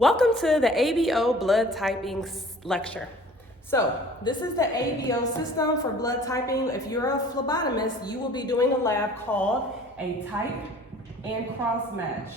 Welcome to the ABO blood typing lecture. So this is the ABO system for blood typing. If you're a phlebotomist, you will be doing a lab called a type and cross match.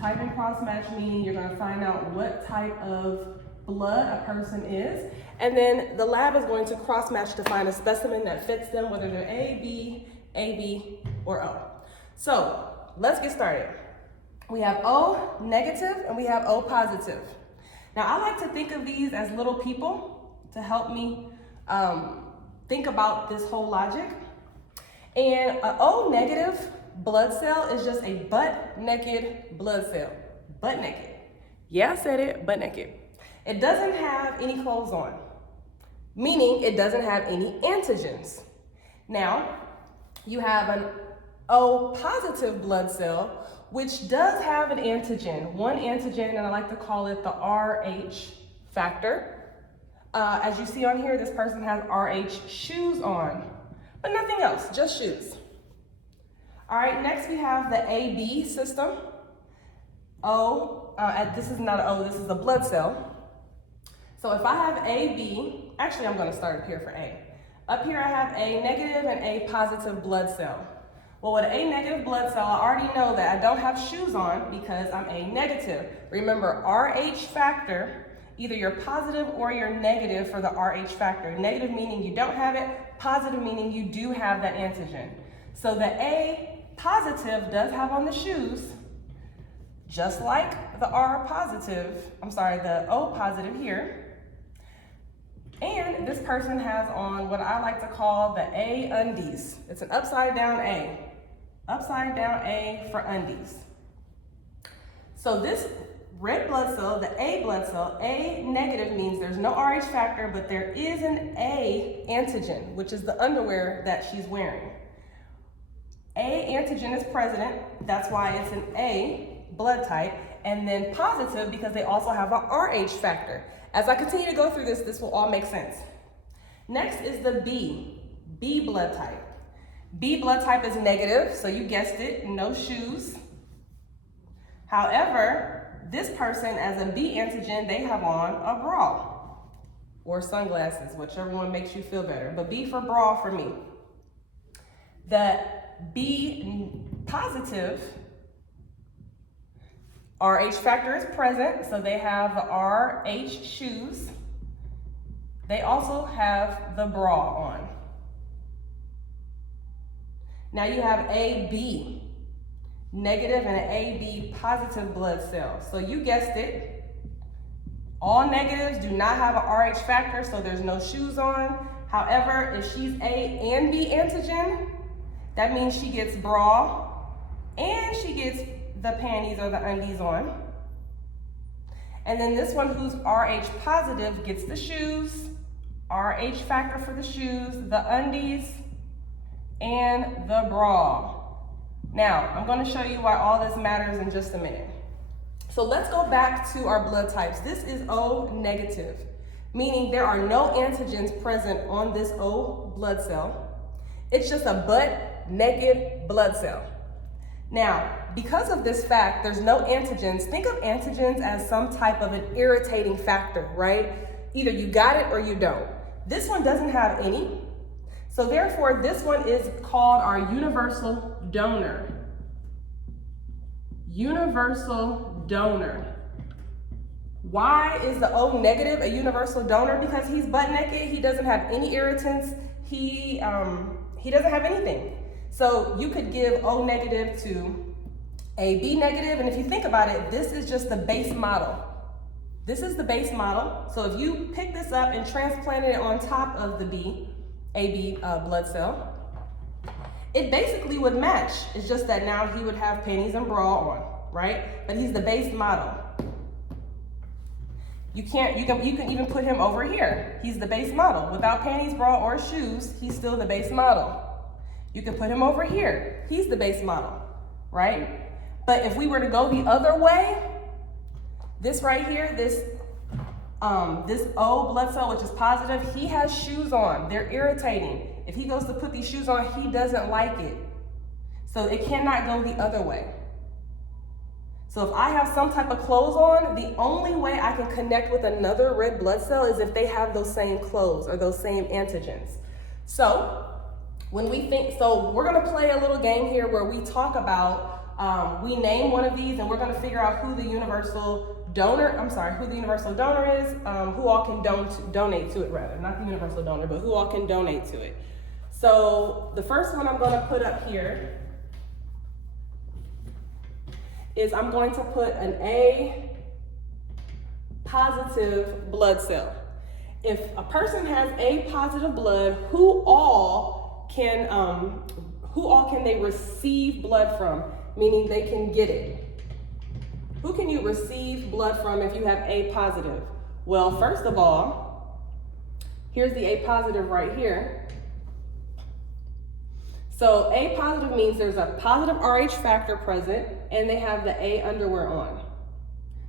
Type and cross match meaning you're going to find out what type of blood a person is, and then the lab is going to cross match to find a specimen that fits them, whether they're AB, or O. So let's get started. We have O negative and we have O positive. Now I like to think of these as little people to help me think about this whole logic. And an O negative blood cell is just a butt naked blood cell. Butt naked. Yeah, I said it, butt naked. It doesn't have any clothes on, meaning it doesn't have any antigens. Now, you have an O positive blood cell, which does have an antigen, one antigen, and I like to call it the RH factor. As you see on here, this person has RH shoes on, but nothing else, just shoes. All right, next we have the AB system. This is not an O, this is a blood cell. So if I have AB, actually I'm gonna start up here for A. Up here I have A negative and A positive blood cell. Well, with A negative blood cell, I already know that I don't have shoes on because I'm A negative. Remember, RH factor, either you're positive or you're negative for the RH factor. Negative meaning you don't have it, positive meaning you do have that antigen. So the A positive does have on the shoes, just like the the O positive here. And this person has on what I like to call the A undies. It's an upside down A. Upside down A for undies. So this red blood cell, the A blood cell, A negative means there's no RH factor, but there is an A antigen, which is the underwear that she's wearing. A antigen is present, that's why it's an A blood type, and then positive because they also have an RH factor. As I continue to go through this, this will all make sense. Next is the B blood type. B blood type is negative, so you guessed it, no shoes. However, this person as a B antigen, they have on a bra or sunglasses, whichever one makes you feel better, but B for bra for me. The B positive RH factor is present, so they have the RH shoes. They also have the bra on. Now you have AB negative and an AB positive blood cell. So you guessed it, all negatives do not have an RH factor, so there's no shoes on. However, if she's A and B antigen, that means she gets bra and she gets the panties or the undies on. And then this one who's RH positive gets the shoes, RH factor for the shoes, the undies, and the bra. Now, I'm going to show you why all this matters in just a minute. So let's go back to our blood types. This is O negative, meaning there are no antigens present on this O blood cell. It's just a butt naked blood cell. Now, because of this fact, there's no antigens. Think of antigens as some type of an irritating factor, right? Either you got it or you don't. This one doesn't have any. So therefore, this one is called our universal donor. Universal donor. Why is the O negative a universal donor? Because he's butt naked, he doesn't have any irritants, he doesn't have anything. So you could give O negative to a B negative, and if you think about it, this is just the base model. This is the base model. So if you pick this up and transplanted it on top of the AB blood cell, it basically would match. It's just that now he would have panties and bra on, right? But he's the base model. You can even put him over here. He's the base model. Without panties, bra, or shoes, he's still the base model. You can put him over here. He's the base model, right? But if we were to go the other way, this right here, this O blood cell, which is positive, he has shoes on. They're irritating. If he goes to put these shoes on, he doesn't like it. So it cannot go the other way. So if I have some type of clothes on, the only way I can connect with another red blood cell is if they have those same clothes or those same antigens. So when we think, so we're gonna play a little game here where we talk about, we name one of these and we're gonna figure out who the universal donor is, who all can donate to it rather, not the universal donor, but who all can donate to it. So the first one I'm gonna put up here is I'm going to put an A positive blood cell. If a person has A positive blood, who all can they receive blood from? Meaning they can get it. Who can you receive blood from if you have A positive? Well, first of all, here's the A positive right here. So A positive means there's a positive RH factor present and they have the A underwear on.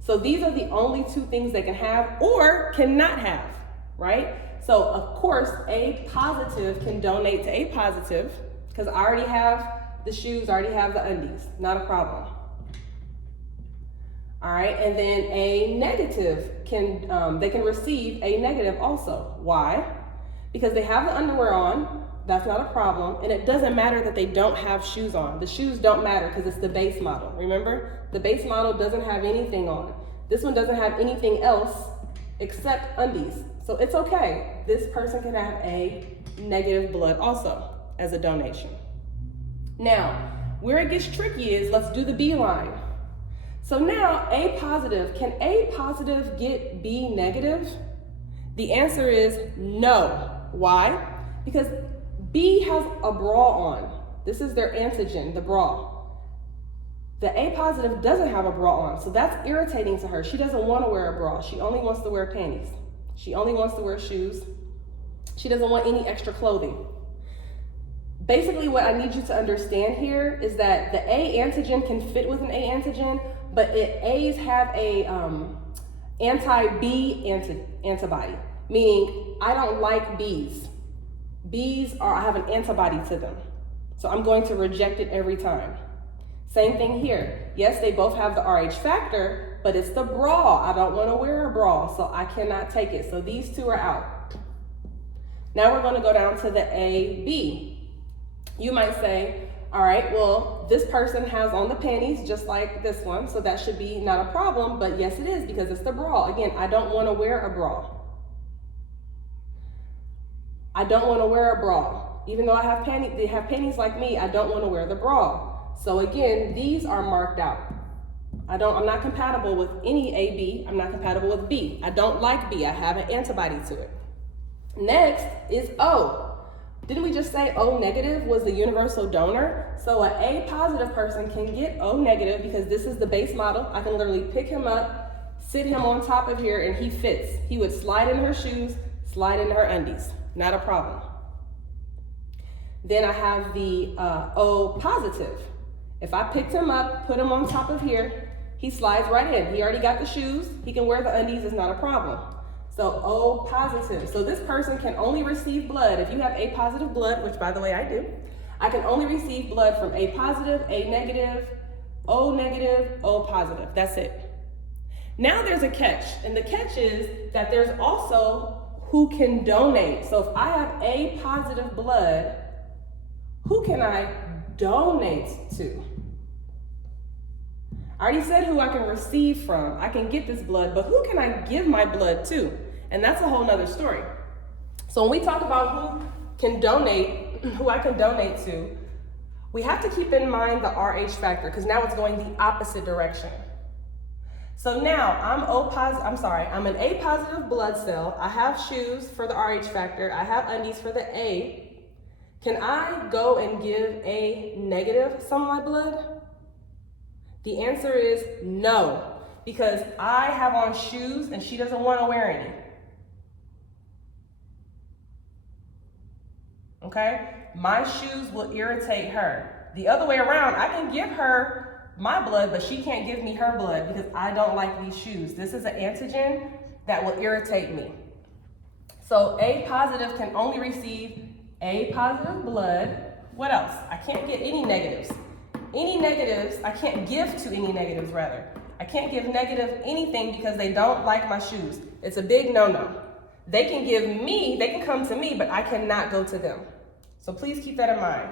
So these are the only two things they can have or cannot have, right? So of course, A positive can donate to A positive because I already have the shoes, I already have the undies, not a problem. All right, and then A negative they can receive A negative also. Why? Because they have the underwear on, that's not a problem, and it doesn't matter that they don't have shoes on. The shoes don't matter because it's the base model, remember? The base model doesn't have anything on. This one doesn't have anything else except undies. So it's okay. This person can have A negative blood also as a donation. Now, where it gets tricky is, let's do the B line. So now, A positive, can A positive get B negative? The answer is no. Why? Because B has a bra on. This is their antigen, the bra. The A positive doesn't have a bra on, so that's irritating to her. She doesn't want to wear a bra. She only wants to wear panties. She only wants to wear shoes. She doesn't want any extra clothing. Basically, what I need you to understand here is that the A antigen can fit with an A antigen, but A's have a anti-B antibody, meaning I don't like B's. I have an antibody to them. So I'm going to reject it every time. Same thing here. Yes, they both have the RH factor, but it's the bra. I don't want to wear a bra, so I cannot take it. So these two are out. Now we're going to go down to the AB. You might say, all right, well, this person has on the panties just like this one, so that should be not a problem, but yes, it is because it's the bra. Again, I don't want to wear a bra. I don't want to wear a bra. Even though they have panties like me, I don't want to wear the bra. So again, these are marked out. I'm not compatible with any AB. I'm not compatible with B. I don't like B. I have an antibody to it. Next is O. Didn't we just say O negative was the universal donor? So an A positive person can get O negative because this is the base model. I can literally pick him up, sit him on top of here, and he fits. He would slide in her shoes, slide in her undies. Not a problem. Then I have the O positive. If I picked him up, put him on top of here, he slides right in. He already got the shoes. He can wear the undies. It's not a problem. So O positive. So this person can only receive blood. If you have A positive blood, which by the way I do, I can only receive blood from A positive, A negative, O negative, O positive. That's it. Now there's a catch. And the catch is that there's also who can donate. So if I have A positive blood, who can I donate to? I already said who I can receive from. I can get this blood, but who can I give my blood to? And that's a whole nother story. So when we talk about who can donate, who I can donate to, we have to keep in mind the RH factor because now it's going the opposite direction. So now I'm an A positive blood cell. I have shoes for the RH factor. I have undies for the A. Can I go and give A negative some of my blood? The answer is no, because I have on shoes and she doesn't want to wear any. Okay? My shoes will irritate her. The other way around, I can give her my blood, but she can't give me her blood because I don't like these shoes. This is an antigen that will irritate me. So A positive can only receive A positive blood. What else? I can't get any negatives. any negatives, I can't give to any negatives rather. I can't give negative anything because they don't like my shoes. It's a big no-no. They can come to me, but I cannot go to them. So please keep that in mind.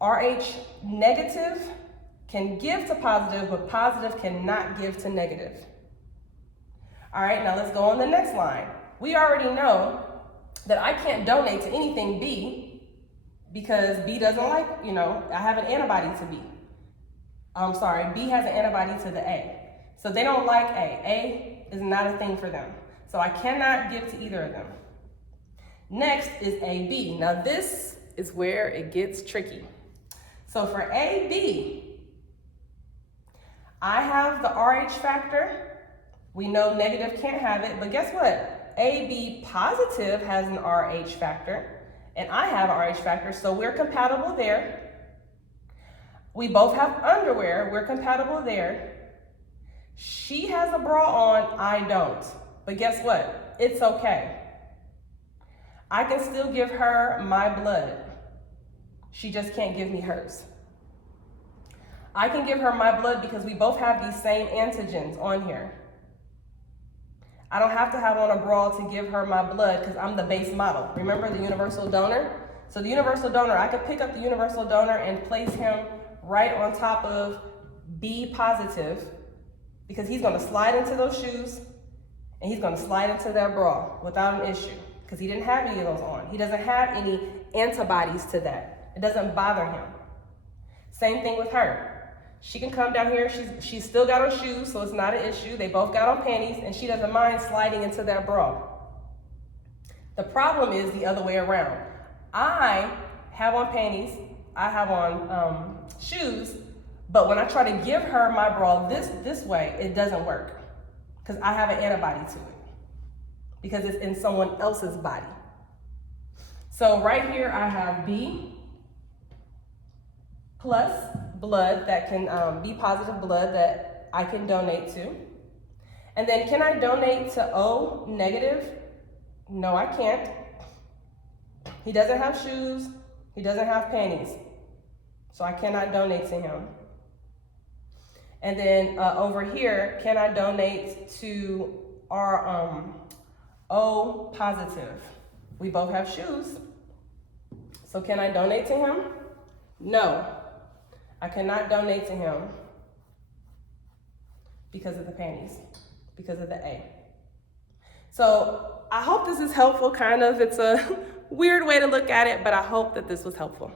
RH negative can give to positive, but positive cannot give to negative. All right, now let's go on the next line. We already know that I can't donate to anything B because B doesn't like, I have an antibody to B. I'm sorry, B has an antibody to the A. So they don't like A. A is not a thing for them. So I cannot give to either of them. Next is AB. Now this is where it gets tricky. So for AB, I have the RH factor. We know negative can't have it, but guess what? AB positive has an RH factor, and I have an RH factor, so we're compatible there. We both have underwear, we're compatible there. She has a bra on, I don't. But guess what? It's okay. I can still give her my blood. She just can't give me hers. I can give her my blood because we both have these same antigens on here. I don't have to have on a bra to give her my blood because I'm the base model. Remember the universal donor? So the universal donor, I could pick up the universal donor and place him right on top of B positive because he's gonna slide into those shoes and he's gonna slide into that bra without an issue because he didn't have any of those on. He doesn't have any antibodies to that. It doesn't bother him. Same thing with her. She can come down here, she's still got her shoes, so it's not an issue. They both got on panties, and she doesn't mind sliding into that bra. The problem is the other way around. I have on panties, I have on shoes, but when I try to give her my bra this way, it doesn't work, because I have an antibody to it, because it's in someone else's body. So right here, I have B plus blood that can be positive blood that I can donate to. And then can I donate to O negative? No, I can't. He doesn't have shoes, he doesn't have panties, so I cannot donate to him. And then over here, can I donate to our O positive? We both have shoes, so can I donate to him? No. I cannot donate to him because of the panties, because of the A. So I hope this is helpful, kind of. It's a weird way to look at it, but I hope that this was helpful.